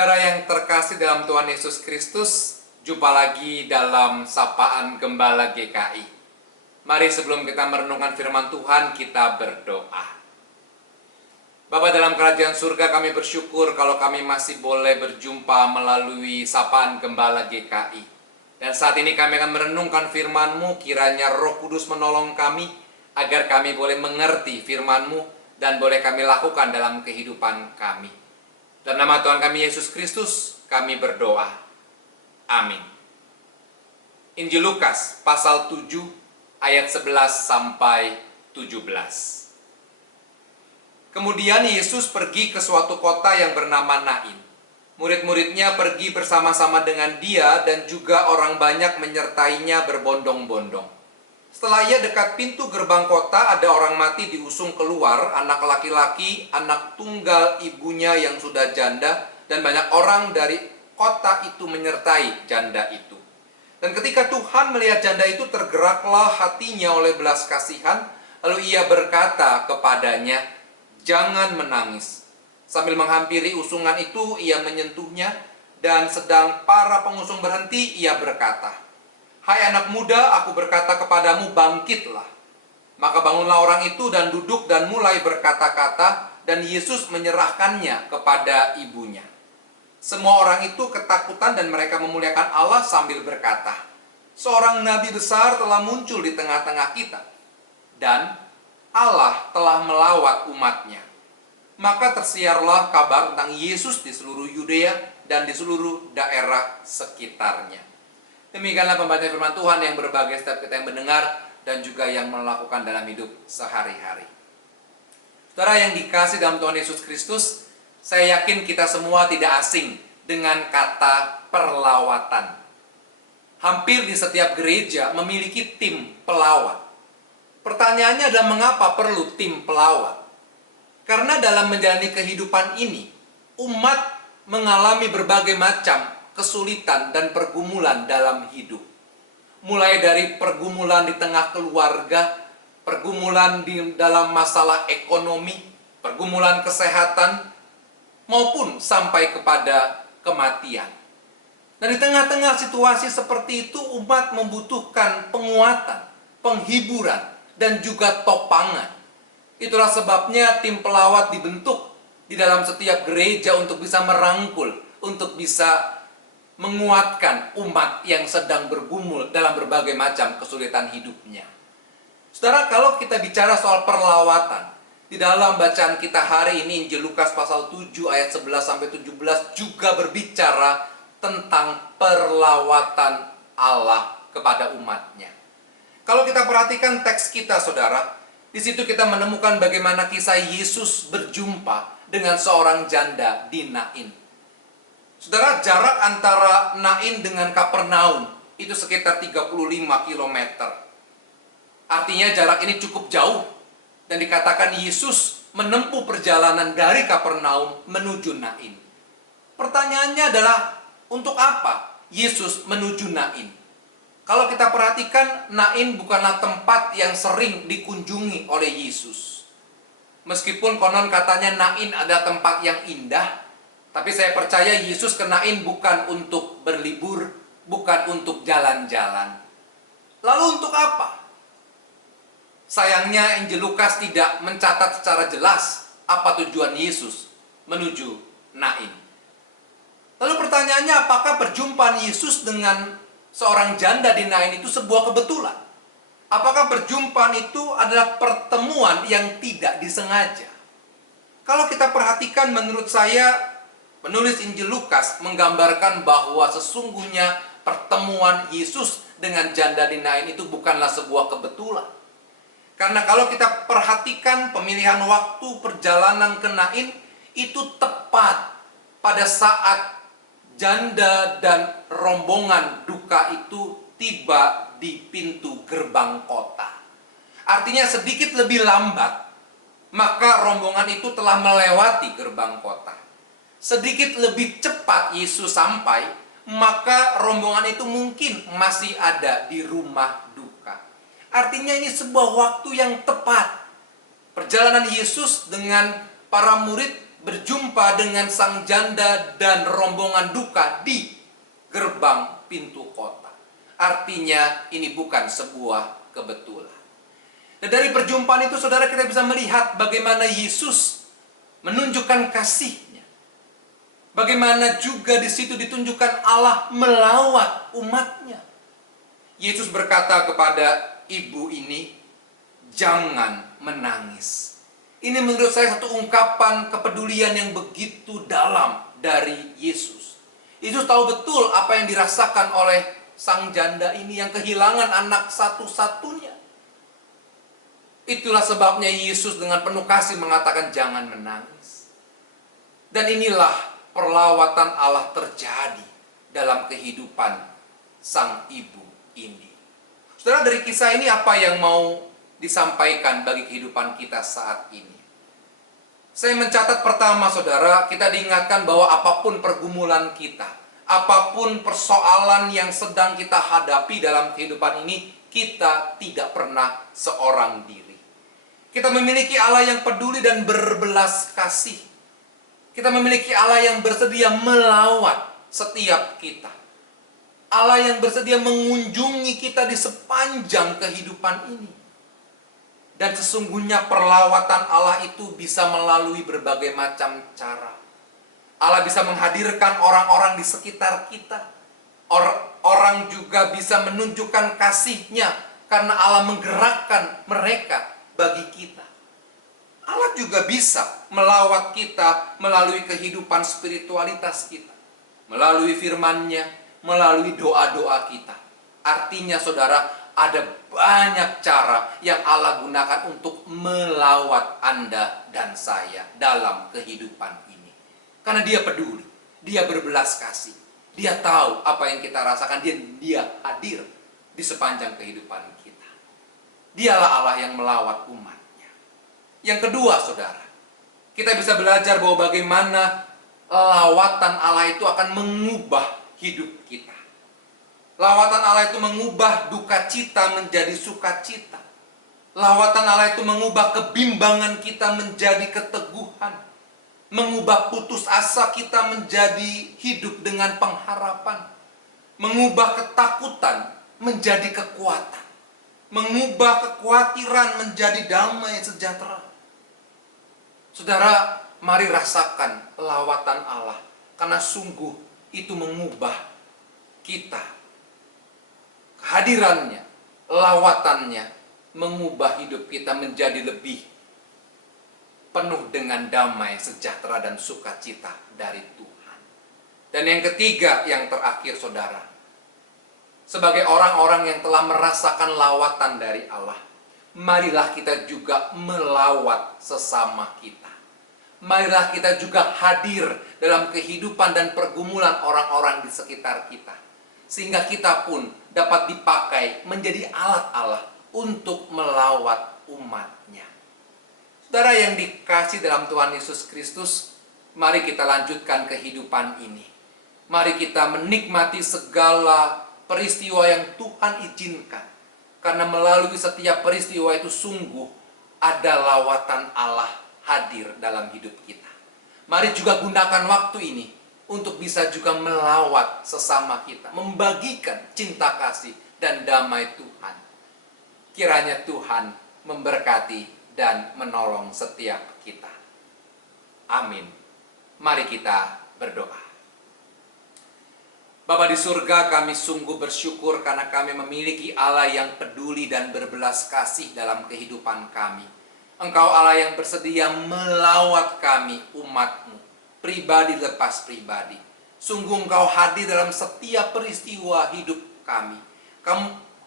Saudara yang terkasih dalam Tuhan Yesus Kristus, jumpa lagi dalam Sapaan Gembala GKI. Mari sebelum kita merenungkan firman Tuhan, kita berdoa. Bapa dalam kerajaan surga, kami bersyukur kalau kami masih boleh berjumpa melalui Sapaan Gembala GKI. Dan saat ini kami akan merenungkan firman-Mu, kiranya Roh Kudus menolong kami, agar kami boleh mengerti firman-Mu, dan boleh kami lakukan dalam kehidupan kami. Dalam nama Tuhan kami Yesus Kristus, kami berdoa. Amin. Injil Lukas, pasal 7, ayat 11 sampai 17. Kemudian Yesus pergi ke suatu kota yang bernama Nain. Murid-muridnya pergi bersama-sama dengan dia dan juga orang banyak menyertainya berbondong-bondong. Setelah ia dekat pintu gerbang kota, ada orang mati diusung keluar, anak laki-laki, anak tunggal ibunya yang sudah janda, dan banyak orang dari kota itu menyertai janda itu. Dan ketika Tuhan melihat janda itu, tergeraklah hatinya oleh belas kasihan, lalu ia berkata kepadanya, "Jangan menangis." Sambil menghampiri usungan itu, ia menyentuhnya, dan sedang para pengusung berhenti, ia berkata, "Hai anak muda, aku berkata kepadamu, bangkitlah." Maka bangunlah orang itu dan duduk dan mulai berkata-kata, dan Yesus menyerahkannya kepada ibunya. Semua orang itu ketakutan dan mereka memuliakan Allah sambil berkata, "Seorang nabi besar telah muncul di tengah-tengah kita, dan Allah telah melawat umatnya." Maka tersiarlah kabar tentang Yesus di seluruh Yudea dan di seluruh daerah sekitarnya. Demikianlah pembacaan firman Tuhan yang berbahagia setiap kita yang mendengar dan juga yang melakukan dalam hidup sehari-hari. Saudara yang dikasih dalam Tuhan Yesus Kristus, saya yakin kita semua tidak asing dengan kata perlawatan. Hampir di setiap gereja memiliki tim pelawat. Pertanyaannya adalah mengapa perlu tim pelawat? Karena dalam menjalani kehidupan ini, umat mengalami berbagai macam kesulitan dan pergumulan dalam hidup. Mulai dari pergumulan di tengah keluarga, pergumulan di dalam masalah ekonomi, pergumulan kesehatan, maupun sampai kepada kematian. Dan di tengah-tengah situasi seperti itu, umat membutuhkan penguatan, penghiburan, dan juga topangan. Itulah sebabnya tim pelawat dibentuk di dalam setiap gereja untuk bisa merangkul, untuk bisa menguatkan umat yang sedang bergumul dalam berbagai macam kesulitan hidupnya. Saudara, kalau kita bicara soal perlawatan, di dalam bacaan kita hari ini Injil Lukas pasal 7 ayat 11 sampai 17 juga berbicara tentang perlawatan Allah kepada umatnya. Kalau kita perhatikan teks kita, saudara, di situ kita menemukan bagaimana kisah Yesus berjumpa dengan seorang janda di Nain. Saudara, jarak antara Nain dengan Kapernaum itu sekitar 35 km. Artinya jarak ini cukup jauh. Dan dikatakan Yesus menempuh perjalanan dari Kapernaum menuju Nain. Pertanyaannya adalah, untuk apa Yesus menuju Nain? Kalau kita perhatikan, Nain bukanlah tempat yang sering dikunjungi oleh Yesus. Meskipun konon katanya Nain adalah tempat yang indah, tapi saya percaya Yesus ke Nain bukan untuk berlibur, bukan untuk jalan-jalan. Lalu untuk apa? Sayangnya Injil Lukas tidak mencatat secara jelas apa tujuan Yesus menuju Nain. Lalu pertanyaannya, apakah perjumpaan Yesus dengan seorang janda di Nain itu sebuah kebetulan? Apakah perjumpaan itu adalah pertemuan yang tidak disengaja? Kalau kita perhatikan, menurut saya penulis Injil Lukas menggambarkan bahwa sesungguhnya pertemuan Yesus dengan janda di Nain itu bukanlah sebuah kebetulan. Karena kalau kita perhatikan pemilihan waktu perjalanan ke Nain itu tepat pada saat janda dan rombongan duka itu tiba di pintu gerbang kota. Artinya sedikit lebih lambat, maka rombongan itu telah melewati gerbang kota. Sedikit lebih cepat Yesus sampai, maka rombongan itu mungkin masih ada di rumah duka. Artinya ini sebuah waktu yang tepat. Perjalanan Yesus dengan para murid berjumpa dengan sang janda dan rombongan duka di gerbang pintu kota. Artinya ini bukan sebuah kebetulan. Dan dari perjumpaan itu saudara, kita bisa melihat bagaimana Yesus menunjukkan kasih-Nya. Bagaimana juga di situ ditunjukkan Allah melawat umat-Nya. Yesus berkata kepada ibu ini, "Jangan menangis." Ini menurut saya satu ungkapan kepedulian yang begitu dalam dari Yesus. Yesus tahu betul apa yang dirasakan oleh sang janda ini yang kehilangan anak satu-satunya. Itulah sebabnya Yesus dengan penuh kasih mengatakan jangan menangis. Dan inilah perlawatan Allah terjadi dalam kehidupan sang ibu ini. Saudara, dari kisah ini apa yang mau disampaikan bagi kehidupan kita saat ini? Saya mencatat pertama, saudara, kita diingatkan bahwa apapun pergumulan kita, apapun persoalan yang sedang kita hadapi dalam kehidupan ini, kita tidak pernah seorang diri. Kita memiliki Allah yang peduli dan berbelas kasih. Kita memiliki Allah yang bersedia melawat setiap kita. Allah yang bersedia mengunjungi kita di sepanjang kehidupan ini. Dan sesungguhnya perlawatan Allah itu bisa melalui berbagai macam cara. Allah bisa menghadirkan orang-orang di sekitar kita. Orang juga bisa menunjukkan kasih-Nya karena Allah menggerakkan mereka bagi kita. Allah juga bisa melawat kita melalui kehidupan spiritualitas kita, melalui firman-Nya, melalui doa-doa kita. Artinya saudara, ada banyak cara yang Allah gunakan untuk melawat Anda dan saya dalam kehidupan ini. Karena Dia peduli, Dia berbelas kasih, Dia tahu apa yang kita rasakan, Dia hadir di sepanjang kehidupan kita. Dialah Allah yang melawat umat-Nya. Yang kedua, saudara, kita bisa belajar bahwa bagaimana lawatan Allah itu akan mengubah hidup kita. Lawatan Allah itu mengubah duka cita menjadi sukacita. Lawatan Allah itu mengubah kebimbangan kita menjadi keteguhan. Mengubah putus asa kita menjadi hidup dengan pengharapan. Mengubah ketakutan menjadi kekuatan. Mengubah kekhawatiran menjadi damai sejahtera. Saudara, mari rasakan lawatan Allah, karena sungguh itu mengubah kita. Kehadirannya, lawatannya, mengubah hidup kita menjadi lebih penuh dengan damai, sejahtera, dan sukacita dari Tuhan. Dan yang ketiga, yang terakhir saudara, sebagai orang-orang yang telah merasakan lawatan dari Allah, marilah kita juga melawat sesama kita. Marilah kita juga hadir dalam kehidupan dan pergumulan orang-orang di sekitar kita. Sehingga kita pun dapat dipakai menjadi alat Allah untuk melawat umat-Nya. Saudara yang dikasih dalam Tuhan Yesus Kristus, mari kita lanjutkan kehidupan ini. Mari kita menikmati segala peristiwa yang Tuhan izinkan. Karena melalui setiap peristiwa itu sungguh ada lawatan Allah hadir dalam hidup kita. Mari juga gunakan waktu ini untuk bisa juga melawat sesama kita. Membagikan cinta kasih dan damai Tuhan. Kiranya Tuhan memberkati dan menolong setiap kita. Amin. Mari kita berdoa. Bapa di surga, kami sungguh bersyukur karena kami memiliki Allah yang peduli dan berbelas kasih dalam kehidupan kami. Engkau Allah yang bersedia melawat kami, umat-Mu, pribadi lepas pribadi. Sungguh Engkau hadir dalam setiap peristiwa hidup kami.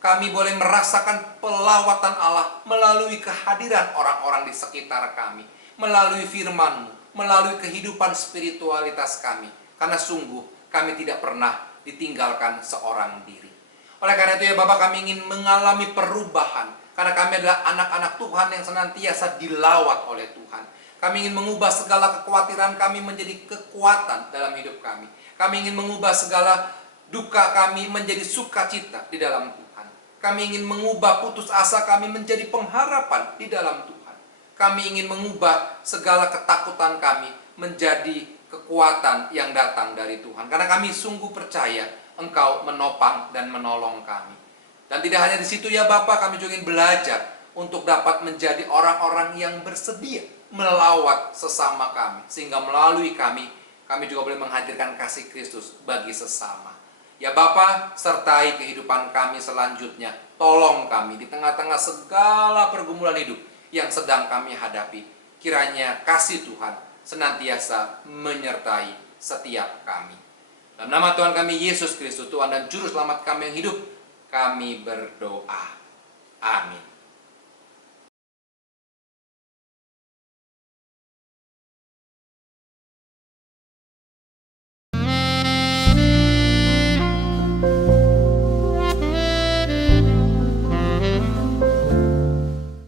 Kami boleh merasakan pelawatan Allah melalui kehadiran orang-orang di sekitar kami, melalui firman-Mu, melalui kehidupan spiritualitas kami. Karena sungguh kami tidak pernah ditinggalkan seorang diri. Oleh karena itu ya Bapak, kami ingin mengalami perubahan. Karena kami adalah anak-anak Tuhan yang senantiasa dilawat oleh Tuhan. Kami ingin mengubah segala kekhawatiran kami menjadi kekuatan dalam hidup kami. Kami ingin mengubah segala duka kami menjadi sukacita di dalam Tuhan. Kami ingin mengubah putus asa kami menjadi pengharapan di dalam Tuhan. Kami ingin mengubah segala ketakutan kami menjadi kekuatan yang datang dari Tuhan. Karena kami sungguh percaya Engkau menopang dan menolong kami. Dan tidak hanya di situ ya Bapa, kami juga ingin belajar untuk dapat menjadi orang-orang yang bersedia melawat sesama kami. Sehingga melalui kami juga boleh menghadirkan kasih Kristus bagi sesama. Ya Bapa, sertai kehidupan kami selanjutnya. Tolong kami di tengah-tengah segala pergumulan hidup yang sedang kami hadapi. Kiranya kasih Tuhan senantiasa menyertai setiap kami. Dalam nama Tuhan kami Yesus Kristus, Tuhan dan Juru Selamat kami yang hidup, kami berdoa. Amin.